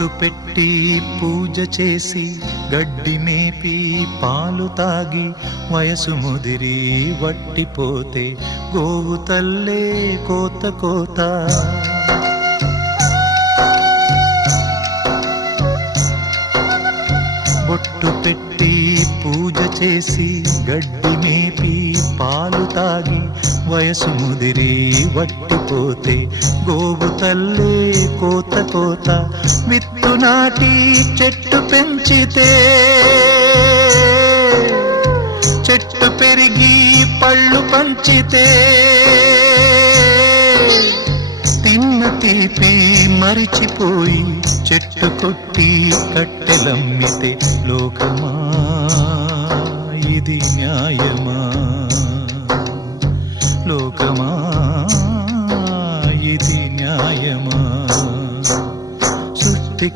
బొట్టు పెట్టి పూజ చేసి గడ్డి మేపి పాలు తాగి వయసు ముదిరి వట్టిపోతే గోవు తల్లే కోత కోత. బొట్టు పెట్టి పూజ చేసి గడ్డి మేపి పాలు తాగి వయసు ముదిరి వట్టిపోతే గోవు తల్లే కోత కోత. విత్తు నాటి చెట్టు పెంచితే చెట్టు పెరిగి పళ్ళు పంచితే తిన్న తీపి మరిచిపోయి చెట్టు కొట్టి కట్టెలమ్మితే లోకం